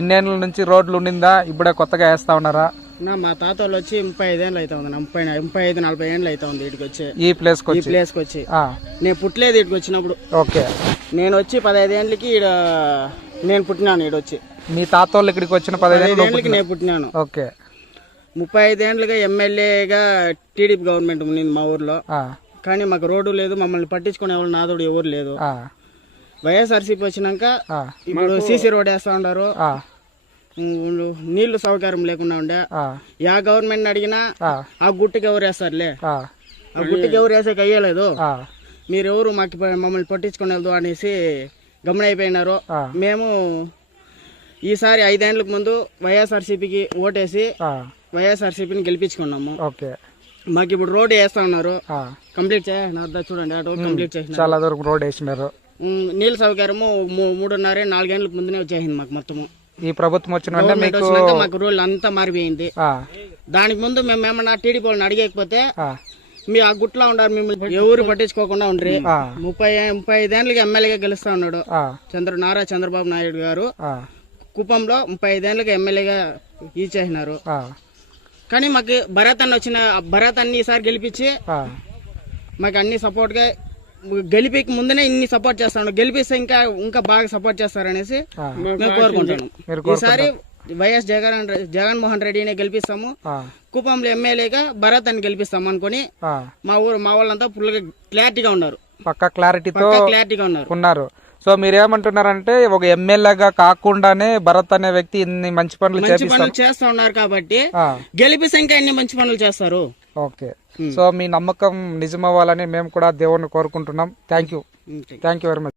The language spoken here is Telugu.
ఇన్నేళ్ళ నుంచి రోడ్లు ఉండిందా, ఇప్పుడే కొత్తగా వేస్తా ఉన్నారా? మా తాత వాళ్ళు వచ్చి 35 ఏళ్ళు అవుతా ఉంది, 35-40 ఏళ్ళు అవుతా ఉంది ఇటుకి వచ్చి, ఈ ప్లేస్ కి వచ్చి. నేను పుట్టలేదు ఇటుకి వచ్చినప్పుడు. ఓకే, నేను వచ్చి 15 ఏళ్ళకి నేను పుట్టినాను ఈడ వచ్చి. మీ తాత వాళ్ళు ఇక్కడికి వచ్చిన 15 ఏళ్ళకి నేను పుట్టినాను. ఓకే, 35 ఏళ్ళుగా ఎమ్మెల్యేగా టీడీపీ గవర్నమెంట్ ఉంది మా ఊర్లో. కానీ మాకు రోడ్డు లేదు, మమ్మల్ని పట్టించుకునే వాళ్ళు నాదోడు ఎవరు లేదు. వైఎస్ఆర్సీపీ వచ్చినాక ఇప్పుడు సీసీ రోడ్ వేస్తా ఉన్నారు, నీళ్లు సౌకర్యం లేకుండా ఉండే. యా గవర్నమెంట్ అడిగినా ఆ గుట్టుకి ఎవరు వేస్తారులే, ఆ గుట్టుకి ఎవరు వేసేకి అయ్యలేదు, మీరెవరు మాకు మమ్మల్ని పట్టించుకునేది అనేసి గమనైపోయినారు. మేము ఈసారి 5 ఏళ్ళకు ముందు వైఎస్ఆర్సీపీకి ఓటేసి వైఎస్ఆర్సీపీని గెలిపించుకున్నాము. మాకు ఇప్పుడు రోడ్ వేస్తా ఉన్నారు, కంప్లీట్ చేయాలి. చూడండి ఆ రోడ్ కంప్లీట్ చేసిన, చాలా దూరం రోడ్ వేసినారు. నీళ్ళ సౌకర్యము 3.5-4 ఏళ్ళకి ముందునే వచ్చేసింది మాకు. మొత్తము ఈ ప్రభుత్వం వచ్చిన మాకు రోడ్లు అంతా మారిపోయింది. దానికి ముందు మేము ఏమన్నా టీడీపీ వాళ్ళని అడిగకపోతే మీ ఆ గుట్లో ఉండారు, మిమ్మల్ని ఎవరు పట్టించుకోకుండా ఉండ్రి. 35 ఏళ్ళకి ఎమ్మెల్యేగా గెలుస్తా ఉన్నాడు నారా చంద్రబాబు నాయుడు గారు. కుప్పంలో 35 ఏళ్ళకి ఎమ్మెల్యేగా ఇచ్చేసినారు. కానీ మాకు భరత్ అన్ని ఈసారి గెలిపించి మాకు అన్ని సపోర్ట్ గా, గెలిపికి ముందునే ఇన్ని సపోర్ట్ చేస్తాను, గెలిపిస్తే ఇంకా బాగా సపోర్ట్ చేస్తారనేసి మేము కోరుకుంటున్నాం. ఈసారి వైఎస్ జగన్మోహన్ రెడ్డిని గెలిపిస్తాము, కుప్పంలో ఎమ్మెల్యేగా భరత్ అని గెలిపిస్తాము అనుకుని మా వాళ్ళంతా ఫుల్ గా క్లారిటీగా ఉన్నారు, పక్కా క్లారిటీగా ఉన్నారు. సో మీరేమంటున్నారంటే ఒక ఎమ్మెల్యేగా కాకుండానే భరత్ అనే వ్యక్తి ఇన్ని మంచి పనులు చేస్తా ఉన్నారు కాబట్టి గెలిపిస్తే ఇంకా ఎన్ని మంచి పనులు చేస్తారు. ఓకే, సో మీ నమ్మకం నిజమవ్వాలని మేము కూడా దేవుణ్ణి కోరుకుంటున్నాం. Thank you very much.